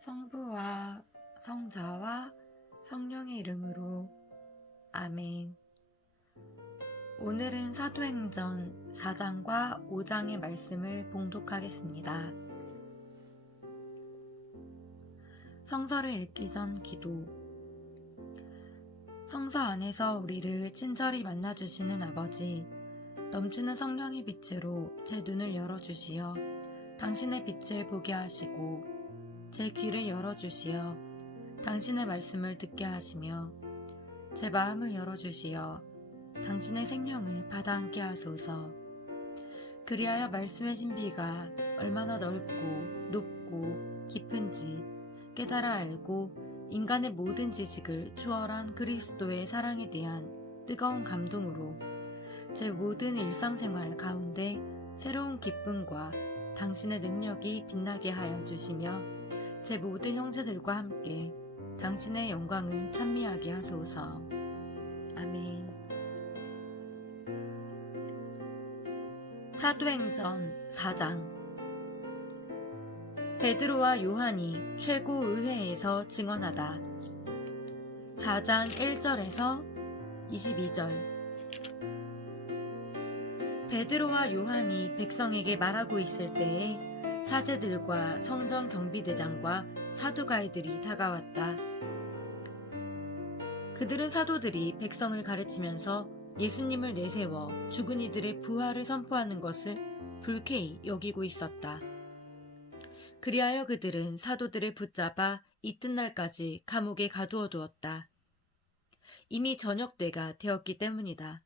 성부와 성자와 성령의 이름으로 아멘. 오늘은 사도행전 4장과 5장의 말씀을 봉독하겠습니다. 성서를 읽기 전 기도. 성서 안에서 우리를 친절히 만나주시는 아버지, 넘치는 성령의 빛으로 제 눈을 열어주시어 당신의 빛을 보게 하시고 제 귀를 열어주시어 당신의 말씀을 듣게 하시며 제 마음을 열어주시어 당신의 생명을 받아안게 하소서. 그리하여 말씀의 신비가 얼마나 넓고 높고 깊은지 깨달아 알고 인간의 모든 지식을 초월한 그리스도의 사랑에 대한 뜨거운 감동으로 제 모든 일상생활 가운데 새로운 기쁨과 당신의 능력이 빛나게 하여 주시며 제 모든 형제들과 함께 당신의 영광을 찬미하게 하소서. 아멘. 사도행전 4장. 베드로와 요한이 최고 의회에서 증언하다. 4장 1절에서 22절. 베드로와 요한이 백성에게 말하고 있을 때에 사제들과 성전 경비대장과 사두가이들이 다가왔다. 그들은 사도들이 백성을 가르치면서 예수님을 내세워 죽은 이들의 부활을 선포하는 것을 불쾌히 여기고 있었다. 그리하여 그들은 사도들을 붙잡아 이튿날까지 감옥에 가두어 두었다. 이미 저녁 때가 되었기 때문이다.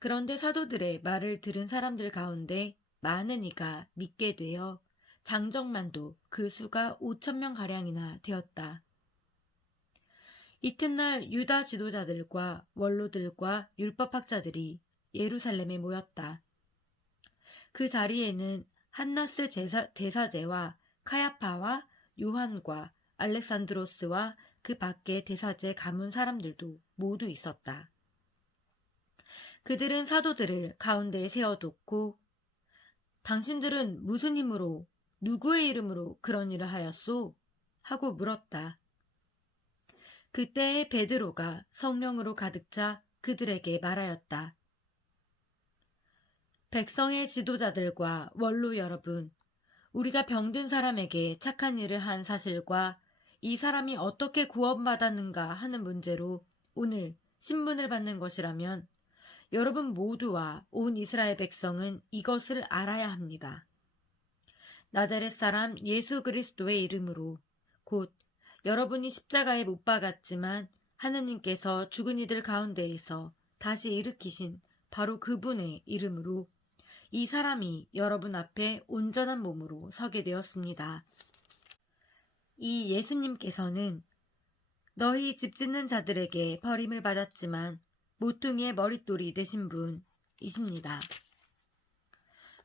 그런데 사도들의 말을 들은 사람들 가운데 많은 이가 믿게 되어 장정만도 그 수가 5,000명가량이나 되었다. 이튿날 유다 지도자들과 원로들과 율법학자들이 예루살렘에 모였다. 그 자리에는 한나스 대사제와 카야파와 요한과 알렉산드로스와 그 밖의 대사제 가문 사람들도 모두 있었다. 그들은 사도들을 가운데에 세워놓고 당신들은 무슨 힘으로 누구의 이름으로 그런 일을 하였소? 하고 물었다. 그때에 베드로가 성령으로 가득 차 그들에게 말하였다. 백성의 지도자들과 원로 여러분, 우리가 병든 사람에게 착한 일을 한 사실과 이 사람이 어떻게 구원받았는가 하는 문제로 오늘 신문을 받는 것이라면 여러분 모두와 온 이스라엘 백성은 이것을 알아야 합니다. 나자렛 사람 예수 그리스도의 이름으로 곧 여러분이 십자가에 못 박았지만 하느님께서 죽은 이들 가운데에서 다시 일으키신 바로 그분의 이름으로 이 사람이 여러분 앞에 온전한 몸으로 서게 되었습니다. 이 예수님께서는 너희 집 짓는 자들에게 버림을 받았지만 모퉁이의 머릿돌이 되신 분이십니다.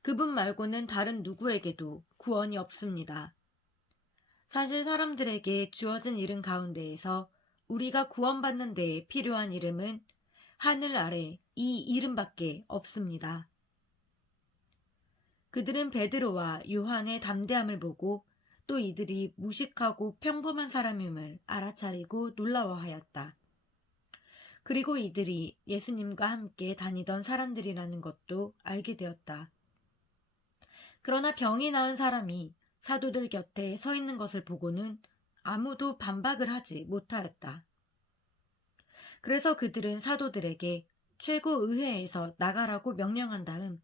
그분 말고는 다른 누구에게도 구원이 없습니다. 사실 사람들에게 주어진 이름 가운데에서 우리가 구원받는 데에 필요한 이름은 하늘 아래 이 이름밖에 없습니다. 그들은 베드로와 요한의 담대함을 보고 또 이들이 무식하고 평범한 사람임을 알아차리고 놀라워하였다. 그리고 이들이 예수님과 함께 다니던 사람들이라는 것도 알게 되었다. 그러나 병이 나은 사람이 사도들 곁에 서 있는 것을 보고는 아무도 반박을 하지 못하였다. 그래서 그들은 사도들에게 최고 의회에서 나가라고 명령한 다음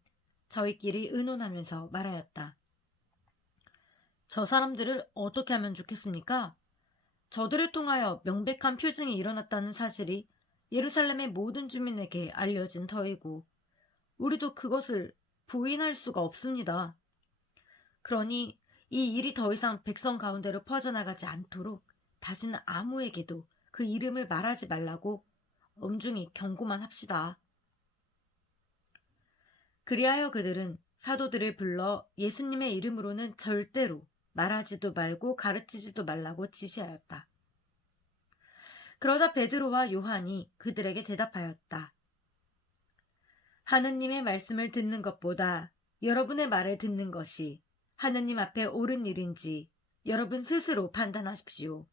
저희끼리 의논하면서 말하였다. 저 사람들을 어떻게 하면 좋겠습니까? 저들을 통하여 명백한 표징이 일어났다는 사실이 예루살렘의 모든 주민에게 알려진 터이고 우리도 그것을 부인할 수가 없습니다. 그러니 이 일이 더 이상 백성 가운데로 퍼져나가지 않도록 다시는 아무에게도 그 이름을 말하지 말라고 엄중히 경고만 합시다. 그리하여 그들은 사도들을 불러 예수님의 이름으로는 절대로 말하지도 말고 가르치지도 말라고 지시하였다. 그러자 베드로와 요한이 그들에게 대답하였다. 하느님의 말씀을 듣는 것보다 여러분의 말을 듣는 것이 하느님 앞에 옳은 일인지 여러분 스스로 판단하십시오.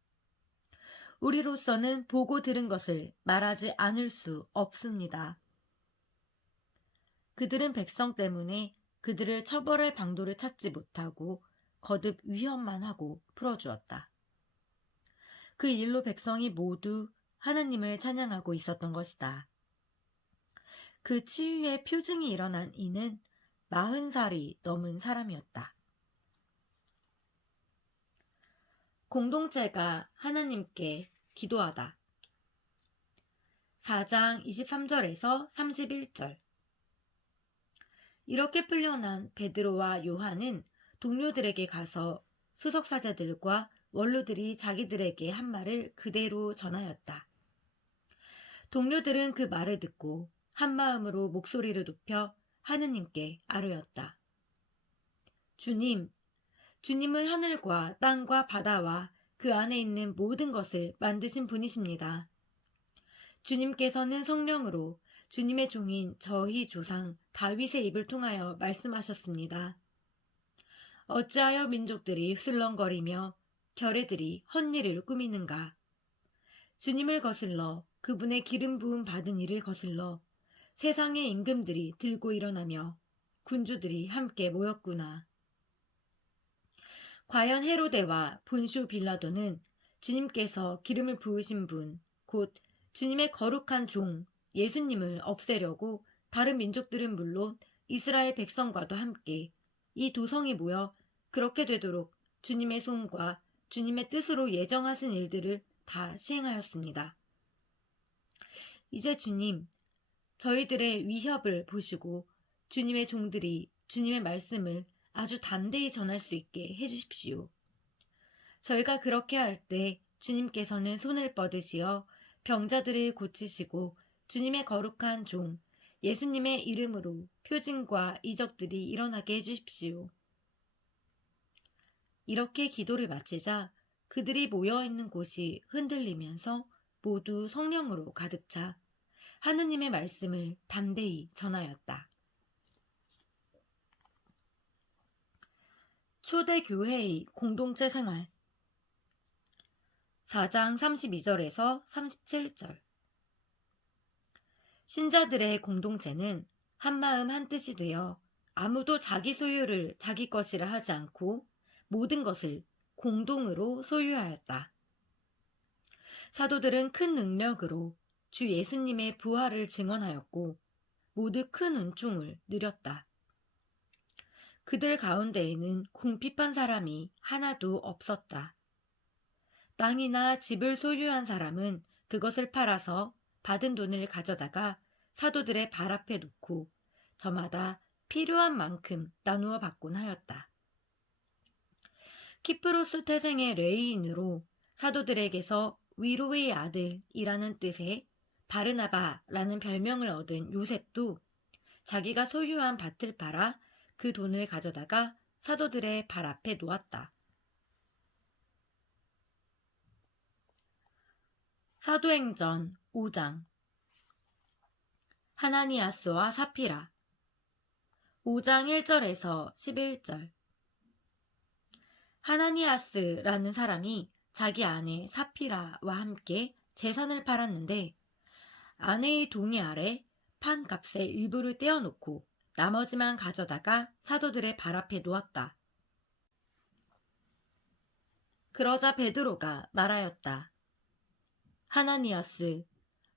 우리로서는 보고 들은 것을 말하지 않을 수 없습니다. 그들은 백성 때문에 그들을 처벌할 방도를 찾지 못하고 거듭 위협만 하고 풀어주었다. 그 일로 백성이 모두 하나님을 찬양하고 있었던 것이다. 그 치유의 표징이 일어난 이는 40살이 넘은 사람이었다. 공동체가 하나님께 기도하다. 4장 23절에서 31절. 이렇게 풀려난 베드로와 요한은 동료들에게 가서 수석사제들과 원로들이 자기들에게 한 말을 그대로 전하였다. 동료들은 그 말을 듣고 한마음으로 목소리를 높여 하느님께 아뢰었다. 주님, 주님은 하늘과 땅과 바다와 그 안에 있는 모든 것을 만드신 분이십니다. 주님께서는 성령으로 주님의 종인 저희 조상 다윗의 입을 통하여 말씀하셨습니다. 어찌하여 민족들이 술렁거리며 결의들이 헛일을 꾸미는가? 주님을 거슬러 그분의 기름 부음 받은 이를 거슬러 세상의 임금들이 들고 일어나며 군주들이 함께 모였구나. 과연 헤로데와 본쇼 빌라도는 주님께서 기름을 부으신 분, 곧 주님의 거룩한 종 예수님을 없애려고 다른 민족들은 물론 이스라엘 백성과도 함께 이 도성이 모여 그렇게 되도록 주님의 손과 주님의 뜻으로 예정하신 일들을 다 시행하였습니다. 이제 주님, 저희들의 위협을 보시고 주님의 종들이 주님의 말씀을 아주 담대히 전할 수 있게 해주십시오. 저희가 그렇게 할 때 주님께서는 손을 뻗으시어 병자들을 고치시고 주님의 거룩한 종 예수님의 이름으로 표징과 이적들이 일어나게 해주십시오. 이렇게 기도를 마치자 그들이 모여있는 곳이 흔들리면서 모두 성령으로 가득 차 하느님의 말씀을 담대히 전하였다. 초대교회의 공동체 생활 4장 32절에서 37절. 신자들의 공동체는 한마음 한뜻이 되어 아무도 자기 소유를 자기 것이라 하지 않고 모든 것을 공동으로 소유하였다. 사도들은 큰 능력으로 주 예수님의 부활을 증언하였고 모두 큰 은총을 누렸다. 그들 가운데에는 궁핍한 사람이 하나도 없었다. 땅이나 집을 소유한 사람은 그것을 팔아서 받은 돈을 가져다가 사도들의 발 앞에 놓고 저마다 필요한 만큼 나누어 받곤 하였다. 키프로스 태생의 레이인으로 사도들에게서 위로의 아들이라는 뜻의 바르나바라는 별명을 얻은 요셉도 자기가 소유한 밭을 팔아 그 돈을 가져다가 사도들의 발 앞에 놓았다. 사도행전 5장. 하나니아스와 사피라. 5장 1절에서 11절. 하나니아스라는 사람이 자기 아내 사피라와 함께 재산을 팔았는데 아내의 동의 아래 판 값의 일부를 떼어놓고 나머지만 가져다가 사도들의 발 앞에 놓았다. 그러자 베드로가 말하였다. 하나니아스,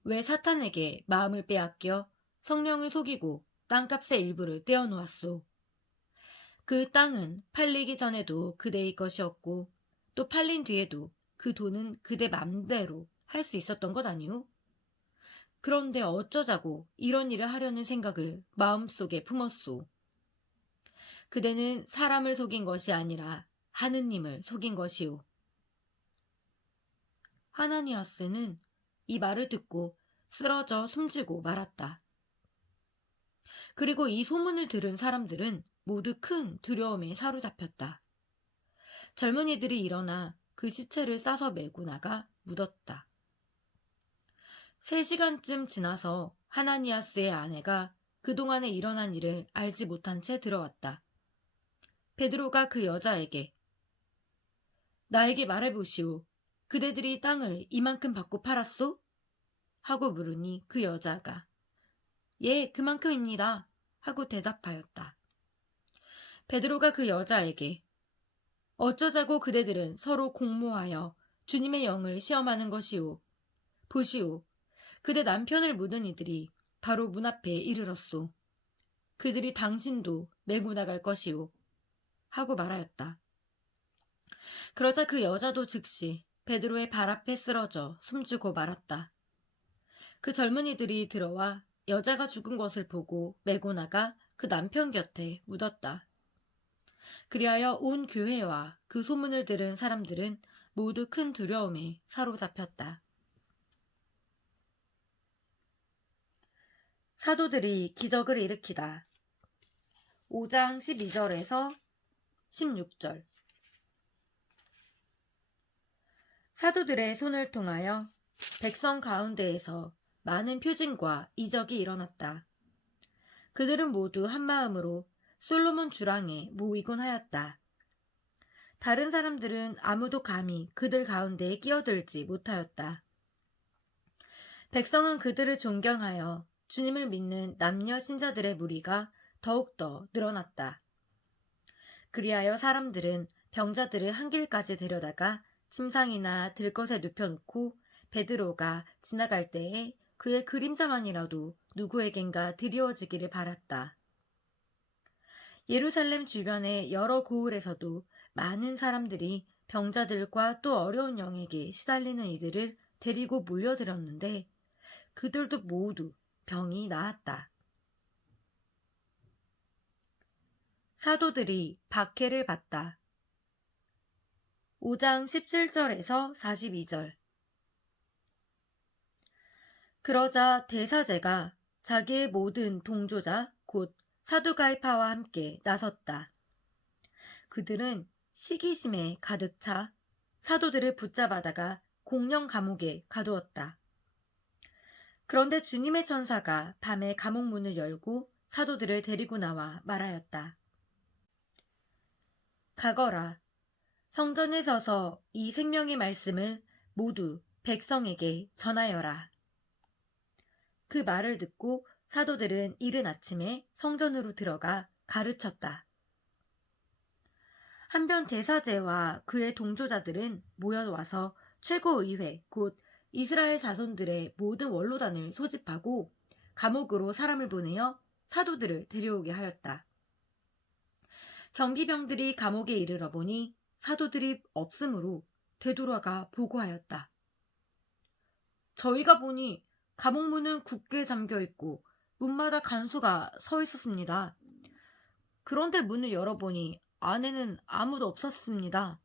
왜 사탄에게 마음을 빼앗겨 성령을 속이고 땅값의 일부를 떼어놓았소? 그 땅은 팔리기 전에도 그대의 것이었고 또 팔린 뒤에도 그 돈은 그대 맘대로 할 수 있었던 것 아니오? 그런데 어쩌자고 이런 일을 하려는 생각을 마음속에 품었소? 그대는 사람을 속인 것이 아니라 하느님을 속인 것이오. 하나니아스는 이 말을 듣고 쓰러져 숨지고 말았다. 그리고 이 소문을 들은 사람들은 모두 큰 두려움에 사로잡혔다. 젊은이들이 일어나 그 시체를 싸서 메고 나가 묻었다. 3시간쯤 지나서 하나니아스의 아내가 그동안에 일어난 일을 알지 못한 채 들어왔다. 베드로가 그 여자에게 나에게 말해보시오. 그대들이 땅을 이만큼 받고 팔았소? 하고 물으니 그 여자가 예, 그만큼입니다. 하고 대답하였다. 베드로가 그 여자에게 어쩌자고 그대들은 서로 공모하여 주님의 영을 시험하는 것이오. 보시오. 그대 남편을 묻은 이들이 바로 문 앞에 이르렀소. 그들이 당신도 메고 나갈 것이오. 하고 말하였다. 그러자 그 여자도 즉시 베드로의 발 앞에 쓰러져 숨지고 말았다. 그 젊은이들이 들어와 여자가 죽은 것을 보고 메고 나가 그 남편 곁에 묻었다. 그리하여 온 교회와 그 소문을 들은 사람들은 모두 큰 두려움에 사로잡혔다. 사도들이 기적을 일으키다. 5장 12절에서 16절. 사도들의 손을 통하여 백성 가운데에서 많은 표징과 이적이 일어났다. 그들은 모두 한마음으로 솔로몬 주랑에 모이곤 하였다. 다른 사람들은 아무도 감히 그들 가운데에 끼어들지 못하였다. 백성은 그들을 존경하여 주님을 믿는 남녀 신자들의 무리가 더욱더 늘어났다. 그리하여 사람들은 병자들을 한 길까지 데려다가 침상이나 들것에 눕혀놓고 베드로가 지나갈 때에 그의 그림자만이라도 누구에겐가 드리워지기를 바랐다. 예루살렘 주변의 여러 고을에서도 많은 사람들이 병자들과 또 어려운 영에게 시달리는 이들을 데리고 몰려들었는데 그들도 모두 병이 나았다. 사도들이 박해를 받다. 5장 17절에서 42절. 그러자 대사제가 자기의 모든 동조자 곧 사두가이파와 함께 나섰다. 그들은 시기심에 가득 차 사도들을 붙잡아다가 공령 감옥에 가두었다. 그런데 주님의 천사가 밤에 감옥 문을 열고 사도들을 데리고 나와 말하였다. 가거라. 성전에 서서 이 생명의 말씀을 모두 백성에게 전하여라. 그 말을 듣고 사도들은 이른 아침에 성전으로 들어가 가르쳤다. 한편 대사제와 그의 동조자들은 모여와서 최고의회 곧 이스라엘 자손들의 모든 원로단을 소집하고 감옥으로 사람을 보내어 사도들을 데려오게 하였다. 경비병들이 감옥에 이르러 보니 사도들이 없으므로 되돌아가 보고하였다. 저희가 보니 감옥 문은 굳게 잠겨 있고 문마다 간수가 서 있었습니다. 그런데 문을 열어보니 안에는 아무도 없었습니다.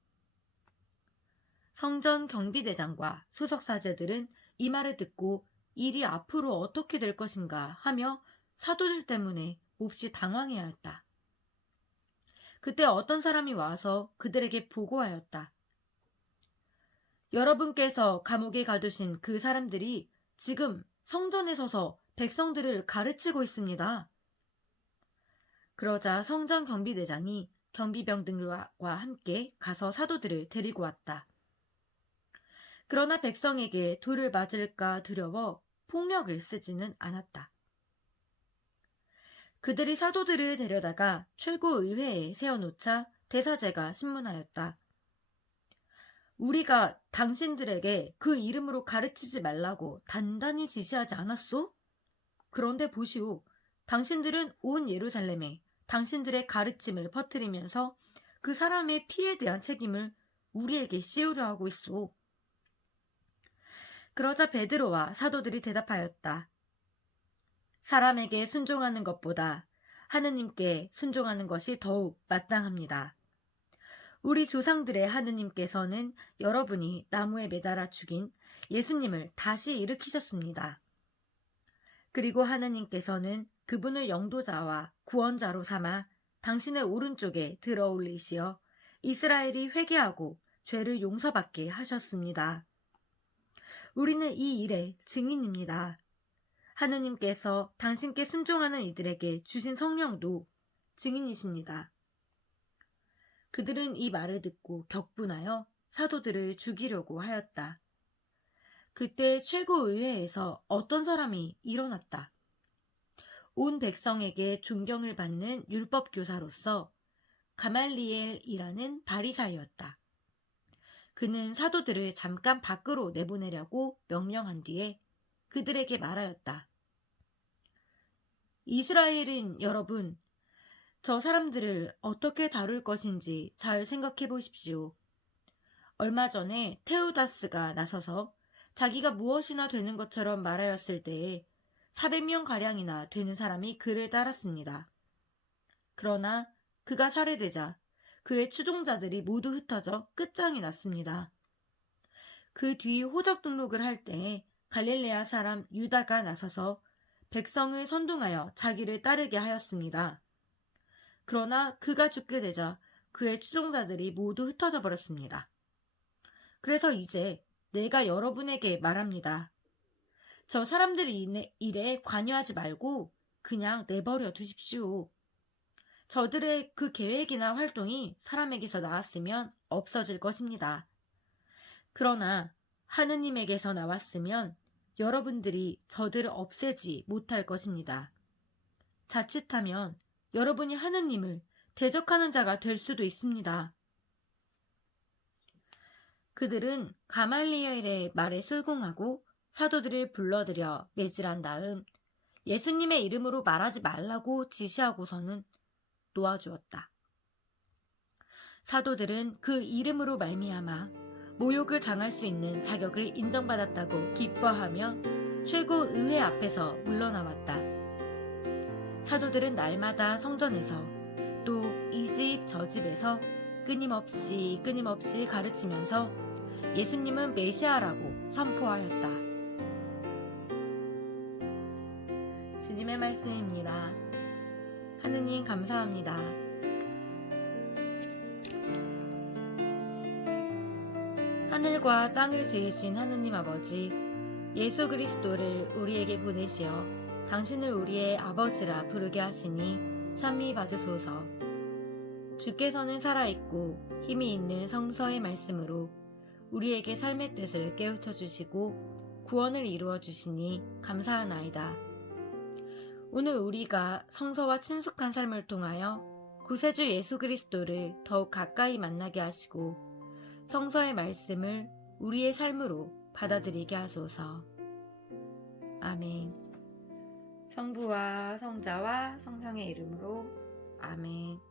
성전 경비대장과 수석사제들은 이 말을 듣고 일이 앞으로 어떻게 될 것인가 하며 사도들 때문에 몹시 당황해하였다. 그때 어떤 사람이 와서 그들에게 보고하였다. 여러분께서 감옥에 가두신 그 사람들이 지금 성전에 서서 백성들을 가르치고 있습니다. 그러자 성전 경비대장이 경비병들과 함께 가서 사도들을 데리고 왔다. 그러나 백성에게 돌을 맞을까 두려워 폭력을 쓰지는 않았다. 그들이 사도들을 데려다가 최고의회에 세워놓자 대사제가 신문하였다. 우리가 당신들에게 그 이름으로 가르치지 말라고 단단히 지시하지 않았소? 그런데 보시오. 당신들은 온 예루살렘에 당신들의 가르침을 퍼뜨리면서 그 사람의 피에 대한 책임을 우리에게 씌우려 하고 있소. 그러자 베드로와 사도들이 대답하였다. 사람에게 순종하는 것보다 하느님께 순종하는 것이 더욱 마땅합니다. 우리 조상들의 하느님께서는 여러분이 나무에 매달아 죽인 예수님을 다시 일으키셨습니다. 그리고 하느님께서는 그분을 영도자와 구원자로 삼아 당신의 오른쪽에 들어올리시어 이스라엘이 회개하고 죄를 용서받게 하셨습니다. 우리는 이 일의 증인입니다. 하느님께서 당신께 순종하는 이들에게 주신 성령도 증인이십니다. 그들은 이 말을 듣고 격분하여 사도들을 죽이려고 하였다. 그때 최고의회에서 어떤 사람이 일어났다. 온 백성에게 존경을 받는 율법교사로서 가말리엘이라는 바리사이였다. 그는 사도들을 잠깐 밖으로 내보내려고 명령한 뒤에 그들에게 말하였다. 이스라엘인 여러분, 저 사람들을 어떻게 다룰 것인지 잘 생각해 보십시오. 얼마 전에 테우다스가 나서서 자기가 무엇이나 되는 것처럼 말하였을 때에 400명가량이나 되는 사람이 그를 따랐습니다. 그러나 그가 살해되자 그의 추종자들이 모두 흩어져 끝장이 났습니다. 그 뒤 호적 등록을 할 때에 갈릴레아 사람 유다가 나서서 백성을 선동하여 자기를 따르게 하였습니다. 그러나 그가 죽게 되자 그의 추종자들이 모두 흩어져 버렸습니다. 그래서 이제 내가 여러분에게 말합니다. 저 사람들 일에 관여하지 말고 그냥 내버려 두십시오. 저들의 그 계획이나 활동이 사람에게서 나왔으면 없어질 것입니다. 그러나 하느님에게서 나왔으면 여러분들이 저들을 없애지 못할 것입니다. 자칫하면 여러분이 하느님을 대적하는 자가 될 수도 있습니다. 그들은 가말리엘의 말에 순종하고 사도들을 불러들여 매질한 다음 예수님의 이름으로 말하지 말라고 지시하고서는 놓아주었다. 사도들은 그 이름으로 말미암아 모욕을 당할 수 있는 자격을 인정받았다고 기뻐하며 최고의회 앞에서 물러나왔다. 사도들은 날마다 성전에서 또 이 집 저 집에서 끊임없이 가르치면서 예수님은 메시아라고 선포하였다. 주님의 말씀입니다. 하느님 감사합니다. 하늘과 땅을 지으신 하느님 아버지, 예수 그리스도를 우리에게 보내시어 당신을 우리의 아버지라 부르게 하시니 찬미 받으소서. 주께서는 살아있고 힘이 있는 성서의 말씀으로 우리에게 삶의 뜻을 깨우쳐 주시고 구원을 이루어 주시니 감사하나이다. 오늘 우리가 성서와 친숙한 삶을 통하여 구세주 예수 그리스도를 더욱 가까이 만나게 하시고 성서의 말씀을 우리의 삶으로 받아들이게 하소서. 아멘. 성부와 성자와 성령의 이름으로 아멘.